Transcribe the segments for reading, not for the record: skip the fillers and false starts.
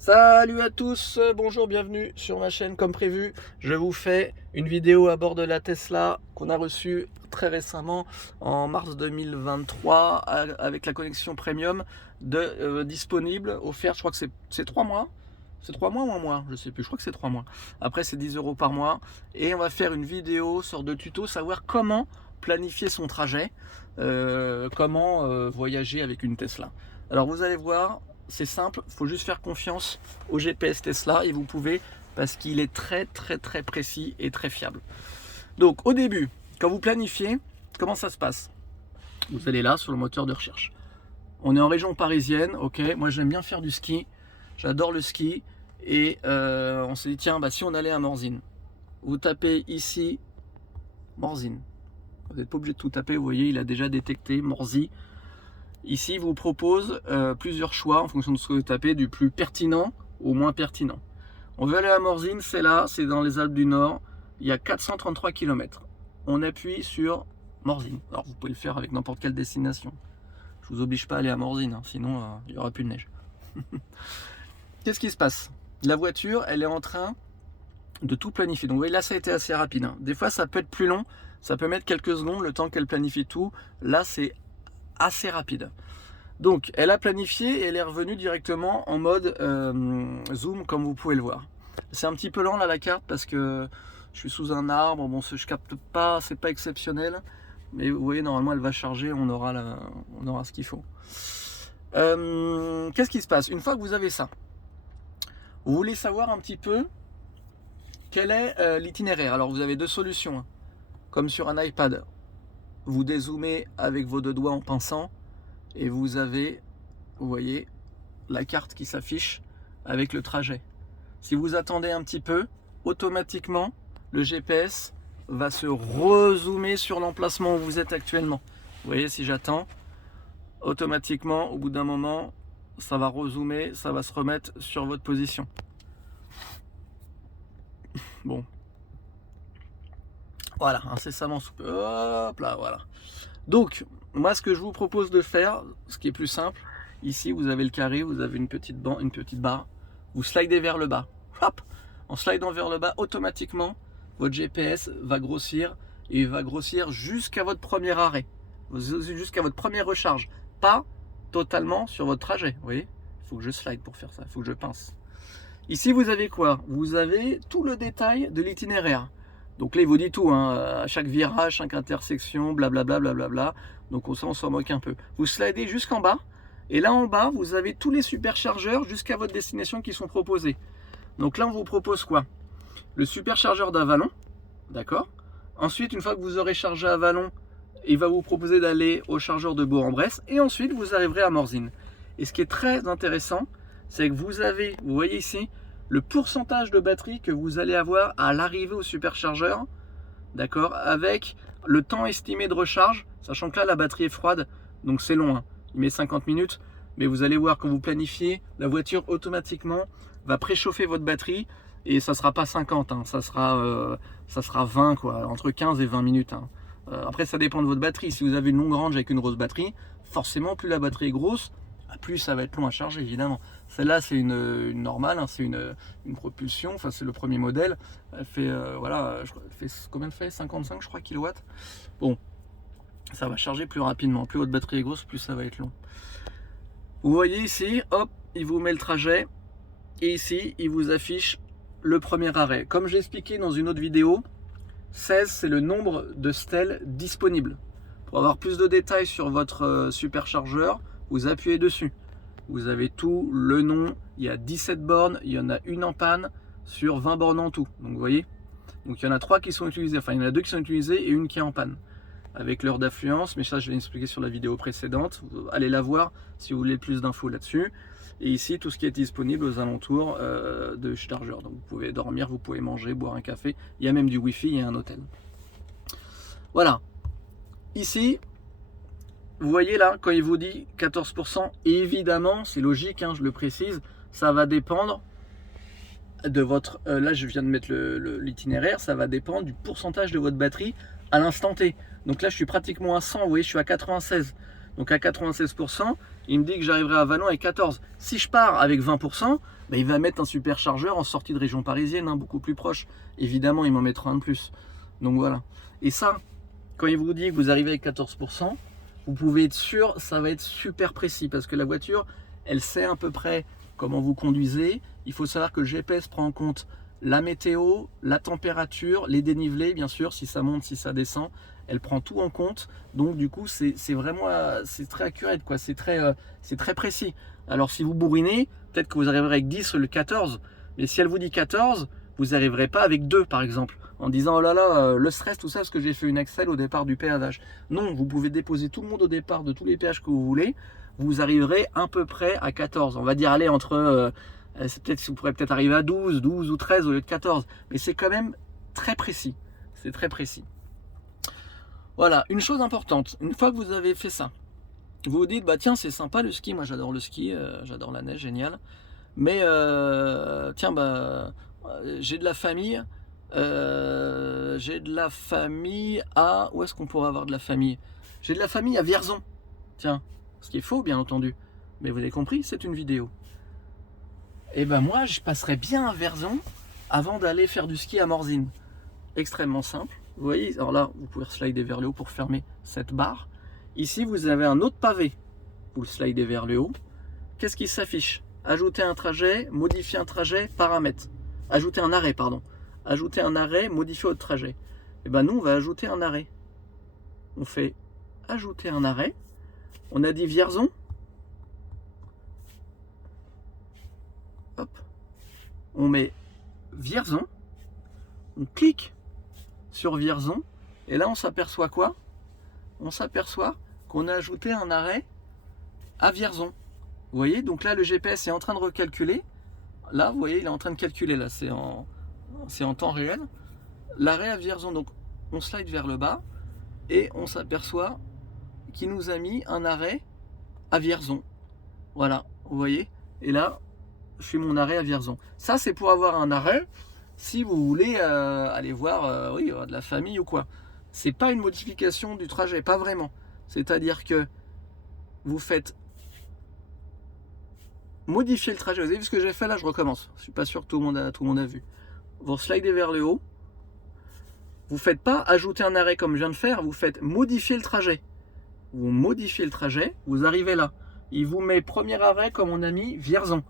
Salut à tous, bonjour, bienvenue sur ma chaîne. Comme prévu, je vous fais une vidéo à bord de la Tesla qu'on a reçue très récemment en mars 2023 avec la connexion premium disponible, offerte. Je crois que c'est 3 mois. C'est 3 mois ou un mois? Je sais plus, je crois que c'est 3 mois. Après, c'est 10 euros par mois. Et on va faire une vidéo, sorte de tuto, savoir comment planifier son trajet, comment voyager avec une Tesla. Alors, vous allez voir, c'est simple, il faut juste faire confiance au GPS Tesla et vous pouvez, parce qu'il est très précis et très fiable. Donc, au début, quand vous planifiez, comment ça se passe? Vous allez là sur le moteur de recherche. On est en région parisienne, ok. Moi, j'aime bien faire du ski. J'adore le ski. Et on s'est dit, tiens, si on allait à Morzine. Vous tapez ici, Morzine. Vous n'êtes pas obligé de tout taper, vous voyez, il a déjà détecté Morzy. Ici, il vous propose plusieurs choix en fonction de ce que vous tapez, du plus pertinent au moins pertinent. On veut aller à Morzine, c'est là, c'est dans les Alpes du Nord. Il y a 433 km. On appuie sur Morzine. Alors, vous pouvez le faire avec n'importe quelle destination. Je vous oblige pas à aller à Morzine, hein, sinon il n'y aura plus de neige. Qu'est-ce qui se passe? La voiture, elle est en train de tout planifier. Donc vous voyez, là ça a été assez rapide, hein. Des fois ça peut être plus long, ça peut mettre quelques secondes le temps qu'elle planifie tout. Là c'est assez rapide. Donc elle a planifié et elle est revenue directement en mode zoom, comme vous pouvez le voir. C'est un petit peu lent là la carte parce que je suis sous un arbre, bon je capte pas, c'est pas exceptionnel. Mais vous voyez, normalement elle va charger, on aura ce qu'il faut. Qu'est-ce qui se passe? Une fois que vous avez ça, vous voulez savoir un petit peu quel est l'itinéraire. Alors vous avez deux solutions, hein. Comme sur un iPad, vous dézoomez avec vos deux doigts en pinçant et vous avez, vous voyez, la carte qui s'affiche avec le trajet. Si vous attendez un petit peu, automatiquement le GPS va se rezoomer sur l'emplacement où vous êtes actuellement. Vous voyez, si j'attends, automatiquement au bout d'un moment ça va rezoomer, ça va se remettre sur votre position. Bon, voilà, incessamment sous peu. Hop là, voilà. Donc, moi, ce que je vous propose de faire, ce qui est plus simple, ici, vous avez le carré, vous avez une petite barre. Vous slidez vers le bas. Hop! En slidant vers le bas, automatiquement, votre GPS va grossir et va grossir jusqu'à votre premier arrêt, jusqu'à votre première recharge. Pas totalement sur votre trajet. Vous voyez? Il faut que je slide pour faire ça. Il faut que je pince. Ici, vous avez quoi? Vous avez tout le détail de l'itinéraire. Donc là, il vous dit tout, hein, à chaque virage, chaque intersection, blablabla, blablabla. Donc ça, on s'en moque un peu. Vous slidez jusqu'en bas, et là en bas, vous avez tous les superchargeurs jusqu'à votre destination qui sont proposés. Donc là, on vous propose quoi? Le superchargeur d'Avalon, d'accord? Ensuite, une fois que vous aurez chargé Avalon, il va vous proposer d'aller au chargeur de Bourg-en-Bresse, et ensuite, vous arriverez à Morzine. Et ce qui est très intéressant, c'est que vous voyez ici, le pourcentage de batterie que vous allez avoir à l'arrivée au superchargeur, d'accord, avec le temps estimé de recharge, sachant que là la batterie est froide, donc c'est long, hein. Il met 50 minutes, mais vous allez voir quand vous planifiez, la voiture automatiquement va préchauffer votre batterie et ça sera pas 50, hein, ça sera 20 quoi, entre 15 et 20 minutes, hein. Après ça dépend de votre batterie. Si vous avez une longue range avec une grosse batterie, forcément plus la batterie est grosse, plus ça va être long à charger évidemment. Celle-là c'est une normale, hein, c'est une propulsion, enfin c'est le premier modèle. Elle fait voilà, elle fait combien de fait 55 je crois kilowatts. Bon, ça va charger plus rapidement. Plus votre batterie est grosse, plus ça va être long. Vous voyez ici, hop, il vous met le trajet et ici il vous affiche le premier arrêt. Comme j'ai expliqué dans une autre vidéo, 16 c'est le nombre de stèles disponibles. Pour avoir plus de détails sur votre superchargeur, vous appuyez dessus. Vous avez tout, le nom, il y a 17 bornes, il y en a une en panne sur 20 bornes en tout. Donc vous voyez, donc il y en a 3 qui sont utilisées, enfin il y en a 2 qui sont utilisées et une qui est en panne. Avec l'heure d'affluence, mais ça je l'ai expliqué sur la vidéo précédente. Allez la voir si vous voulez plus d'infos là-dessus. Et ici, tout ce qui est disponible aux alentours de chargeurs. Donc vous pouvez dormir, vous pouvez manger, boire un café. Il y a même du Wi-Fi, il y a un hôtel. Voilà. Ici, vous voyez là, quand il vous dit 14%, évidemment, c'est logique, hein, je le précise, ça va dépendre de votre... là, je viens de mettre l'itinéraire, ça va dépendre du pourcentage de votre batterie à l'instant T. Donc là, je suis pratiquement à 100, vous voyez, je suis à 96. Donc à 96%, il me dit que j'arriverai à Vallon avec 14. Si je pars avec 20%, il va mettre un superchargeur en sortie de région parisienne, hein, beaucoup plus proche. Évidemment, il m'en mettra un de plus. Donc voilà. Et ça, quand il vous dit que vous arrivez avec 14%, vous pouvez être sûr, ça va être super précis parce que la voiture, elle sait à peu près comment vous conduisez. Il faut savoir que le GPS prend en compte la météo, la température, les dénivelés, bien sûr, si ça monte, si ça descend. Elle prend tout en compte. Donc du coup, c'est vraiment, c'est très accurate, quoi. C'est très précis. Alors si vous bourrinez, peut-être que vous arriverez avec 10 ou le 14. Mais si elle vous dit 14, vous n'arriverez pas avec 2, par exemple. En disant, oh là là, le stress, tout ça, parce que j'ai fait une Excel au départ du péage. Non, vous pouvez déposer tout le monde au départ de tous les péages que vous voulez. Vous arriverez à peu près à 14. On va dire, allez, entre... vous pourrez peut-être arriver à 12 ou 13 au lieu de 14. Mais c'est quand même très précis. C'est très précis. Voilà, une chose importante. Une fois que vous avez fait ça, vous vous dites, bah tiens, c'est sympa le ski. Moi, j'adore le ski. J'adore la neige, génial. Mais, tiens, bah, j'ai de la famille. J'ai de la famille à... Où est-ce qu'on pourrait avoir de la famille? J'ai de la famille à Vierzon. Tiens, ce qui est faux, bien entendu. Mais vous avez compris, c'est une vidéo. Et ben moi, je passerais bien à Vierzon avant d'aller faire du ski à Morzine. Extrêmement simple. Vous voyez, alors là, vous pouvez slider vers le haut pour fermer cette barre. Ici, vous avez un autre pavé. Vous le slidez vers le haut. Qu'est-ce qui s'affiche? Ajouter un trajet, modifier un trajet, paramètres. Ajouter un arrêt, pardon. Ajouter un arrêt, modifier votre trajet. Et ben nous, on va ajouter un arrêt. On fait ajouter un arrêt. On a dit Vierzon. Hop. On met Vierzon. On clique sur Vierzon. Et là, on s'aperçoit quoi? On s'aperçoit qu'on a ajouté un arrêt à Vierzon. Vous voyez? Donc là, le GPS est en train de recalculer. Là, vous voyez, il est en train de calculer. Là, c'est en temps réel. L'arrêt à Vierzon. Donc, on slide vers le bas. Et on s'aperçoit qu'il nous a mis un arrêt à Vierzon. Voilà, vous voyez? Et là, je fais mon arrêt à Vierzon. Ça, c'est pour avoir un arrêt si vous voulez aller voir oui, de la famille ou quoi. C'est pas une modification du trajet, pas vraiment. C'est-à-dire que vous faites modifier le trajet. Vous avez vu ce que j'ai fait là? Je recommence. Je suis pas sûr que tout le monde a vu. Vous slidez vers le haut. Vous faites pas ajouter un arrêt comme je viens de faire. Vous faites modifier le trajet. Vous modifiez le trajet. Vous arrivez là. Il vous met premier arrêt comme on a mis Vierzon.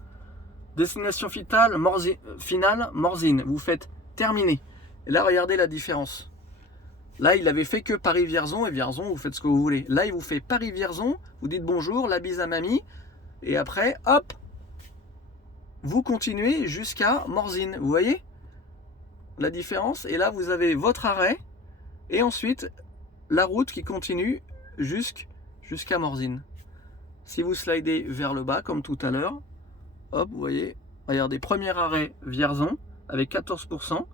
Destination finale, Morzine. Vous faites terminer. Et là, regardez la différence. Là, il avait fait que Paris-Vierzon et Vierzon, vous faites ce que vous voulez. Là, il vous fait Paris-Vierzon, vous dites bonjour, la bise à mamie, et après, hop, vous continuez jusqu'à Morzine. Vous voyez la différence? Et là, vous avez votre arrêt, et ensuite, la route qui continue jusqu'à Morzine. Si vous slidez vers le bas, comme tout à l'heure, hop, vous voyez, regardez, premier arrêt Vierzon, avec 14%.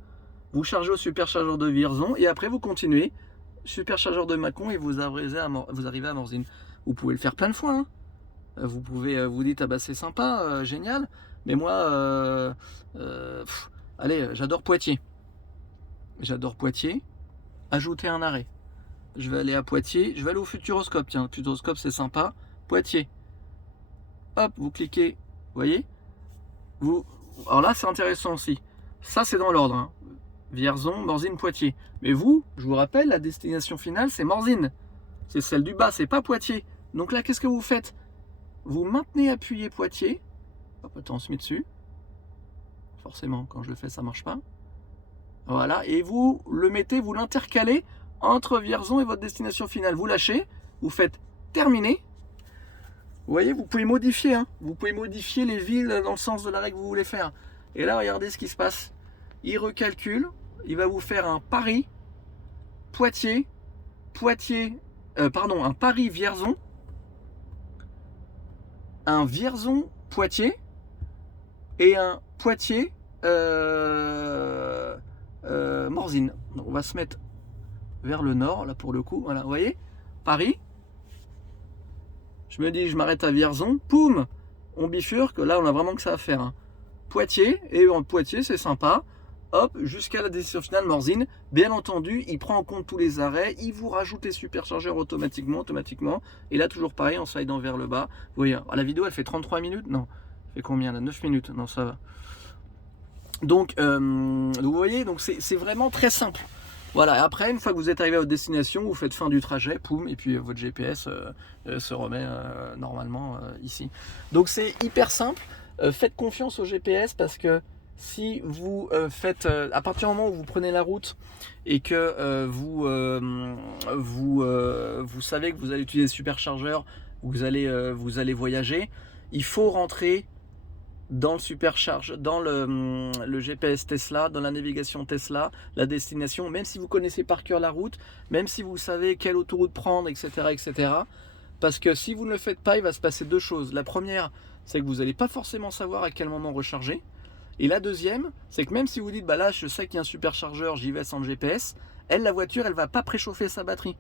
Vous chargez au superchargeur de Vierzon et après vous continuez, superchargeur de Mâcon et vous arrivez à Morzine. Vous pouvez le faire plein de fois. Hein. Vous pouvez vous dites, ah bah c'est sympa, génial, mais moi, allez, j'adore Poitiers. J'adore Poitiers. Ajouter un arrêt. Je vais aller à Poitiers, je vais aller au Futuroscope. Tiens, Futuroscope c'est sympa. Poitiers. Hop, vous cliquez, vous voyez. Alors là c'est intéressant aussi. Ça c'est dans l'ordre. Hein. Vierzon, Morzine, Poitiers. Mais vous, je vous rappelle, la destination finale, c'est Morzine. C'est celle du bas, c'est pas Poitiers. Donc là, qu'est-ce que vous faites? Vous maintenez appuyé Poitiers. Hop, attends, on se met dessus. Forcément, quand je le fais, ça marche pas. Voilà, et vous le mettez, vous l'intercalez entre Vierzon et votre destination finale. Vous lâchez, vous faites terminer. Vous voyez, vous pouvez modifier. Hein. Vous pouvez modifier les villes dans le sens de l'arrêt que vous voulez faire. Et là, regardez ce qui se passe. Il recalcule. Il va vous faire un Paris, Poitiers, un Paris-Vierzon, un Vierzon-Poitiers et un Poitiers-Morzine. Donc on va se mettre vers le nord, là pour le coup. Voilà, vous voyez, Paris. Je me dis, je m'arrête à Vierzon. Poum, on bifurque. Là, on a vraiment que ça à faire. Hein. Poitiers, et en Poitiers, c'est sympa. Hop, jusqu'à la destination finale Morzine. Bien entendu, il prend en compte tous les arrêts, il vous rajoute les superchargeurs automatiquement. Et là, toujours pareil, en slidant vers le bas. Vous voyez, la vidéo, elle fait 33 minutes. Non, Fait combien là? 9 minutes, non ça va. Donc vous voyez, donc c'est vraiment très simple. Voilà, et après, une fois que vous êtes arrivé à votre destination, vous faites fin du trajet, poum, et puis votre GPS se remet normalement ici. Donc c'est hyper simple. Faites confiance au GPS parce que si vous faites, à partir du moment où vous prenez la route et que vous savez que vous allez utiliser le superchargeur, vous allez voyager, il faut rentrer dans le supercharge, dans le GPS Tesla, dans la navigation Tesla, la destination, même si vous connaissez par cœur la route, même si vous savez quelle autoroute prendre, etc., etc. Parce que si vous ne le faites pas, il va se passer deux choses. La première, c'est que vous n'allez pas forcément savoir à quel moment recharger. Et la deuxième, c'est que même si vous dites, bah là, je sais qu'il y a un superchargeur, j'y vais sans le GPS, la voiture, elle va pas préchauffer sa batterie.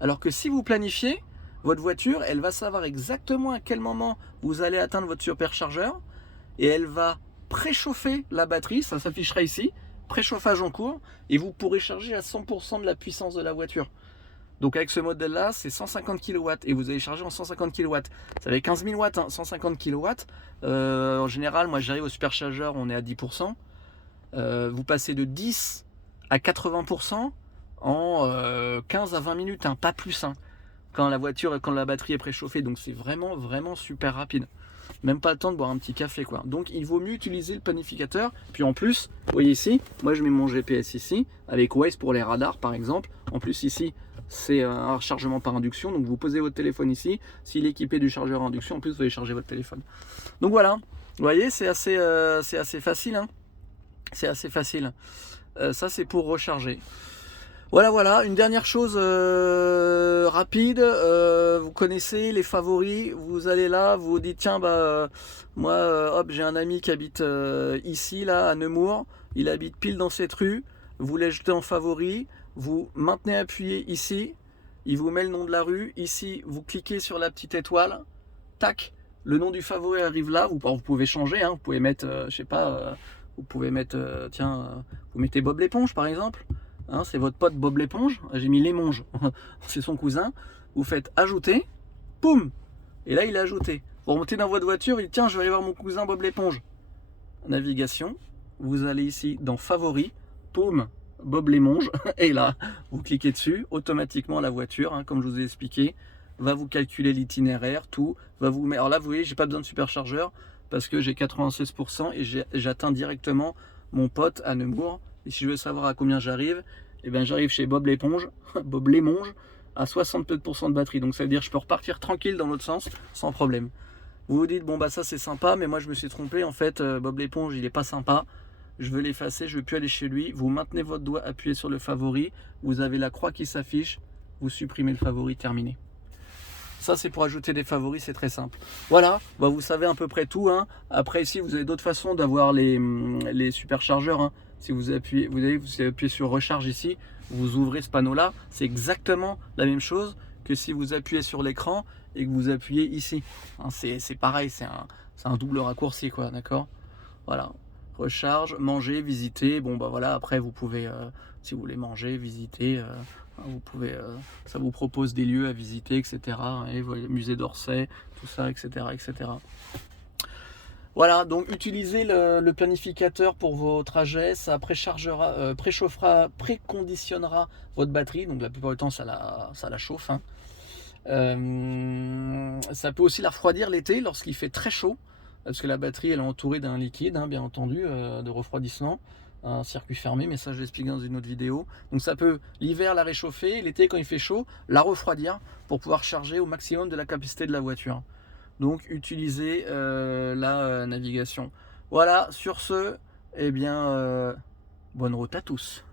Alors que si vous planifiez, votre voiture, elle va savoir exactement à quel moment vous allez atteindre votre superchargeur, et elle va préchauffer la batterie, ça s'affichera ici, préchauffage en cours, et vous pourrez charger à 100% de la puissance de la voiture. Donc avec ce modèle là, c'est 150 kW, et vous allez charger en 150 kW. Ça fait 15 000 watts, hein, 150 kW. En général, moi j'arrive au superchargeur, on est à 10%. Vous passez de 10 à 80% en 15 à 20 minutes, hein, pas plus. Hein, quand la batterie est préchauffée, donc c'est vraiment, vraiment super rapide. Même pas le temps de boire un petit café, quoi. Donc il vaut mieux utiliser le planificateur. Puis en plus, vous voyez ici, moi je mets mon GPS ici, avec Waze pour les radars par exemple. En plus ici, c'est un rechargement par induction. Donc vous posez votre téléphone ici. S'il est équipé du chargeur à induction, en plus vous allez charger votre téléphone. Donc voilà, vous voyez, c'est assez facile. Hein, c'est assez facile. Ça c'est pour recharger. Voilà, une dernière chose rapide, vous connaissez les favoris, vous allez là, vous vous dites tiens moi hop j'ai un ami qui habite ici là à Nemours, il habite pile dans cette rue, vous l'ajoutez en favori, vous maintenez appuyé ici, il vous met le nom de la rue, ici vous cliquez sur la petite étoile, tac, le nom du favori arrive là, vous pouvez changer, hein, vous pouvez mettre, je sais pas, vous pouvez mettre, vous mettez Bob l'éponge par exemple. Hein, c'est votre pote Bob l'éponge, j'ai mis l'éponge, c'est son cousin, vous faites ajouter, poum, et là il est ajouté. Vous remontez dans votre voiture, il dit tiens je vais aller voir mon cousin Bob l'éponge. Navigation, vous allez ici dans favoris, poum, Bob l'éponge, et là vous cliquez dessus, automatiquement la voiture, hein, comme je vous ai expliqué, va vous calculer l'itinéraire, tout, va vous mettre, alors là vous voyez j'ai pas besoin de superchargeur, parce que j'ai 96% et j'atteins directement mon pote à Nemours. Et si je veux savoir à combien j'arrive, eh ben j'arrive chez Bob l'éponge, Bob l'éponge, à 60% de batterie. Donc ça veut dire que je peux repartir tranquille dans l'autre sens, sans problème. Vous vous dites, bon bah ça c'est sympa, mais moi je me suis trompé, en fait Bob l'éponge il est pas sympa. Je veux l'effacer, je veux plus aller chez lui. Vous maintenez votre doigt appuyé sur le favori, vous avez la croix qui s'affiche, vous supprimez le favori, terminé. Ça c'est pour ajouter des favoris, c'est très simple. Voilà, bah, vous savez à peu près tout. Hein. Après ici vous avez d'autres façons d'avoir les superchargeurs. Hein. Si vous appuyez, vous appuyez sur recharge ici, vous ouvrez ce panneau là, c'est exactement la même chose que si vous appuyez sur l'écran et que vous appuyez ici. Hein, c'est pareil, c'est un double raccourci quoi, d'accord. Voilà, recharge, manger, visiter. Bon bah voilà, après vous pouvez, si vous voulez manger, visiter. Vous pouvez, ça vous propose des lieux à visiter, etc. Et musée d'Orsay, tout ça, etc., etc. Voilà, donc utilisez le planificateur pour vos trajets, ça préchargera, préchauffera, préconditionnera votre batterie, donc la plupart du temps ça la chauffe. Hein. Ça peut aussi la refroidir l'été lorsqu'il fait très chaud, parce que la batterie elle est entourée d'un liquide, hein, bien entendu, de refroidissement. Un circuit fermé, mais ça je l'explique dans une autre vidéo. Donc ça peut l'hiver la réchauffer, l'été quand il fait chaud, la refroidir pour pouvoir charger au maximum de la capacité de la voiture. Donc utilisez la navigation. Voilà, sur ce, eh bien, bonne route à tous.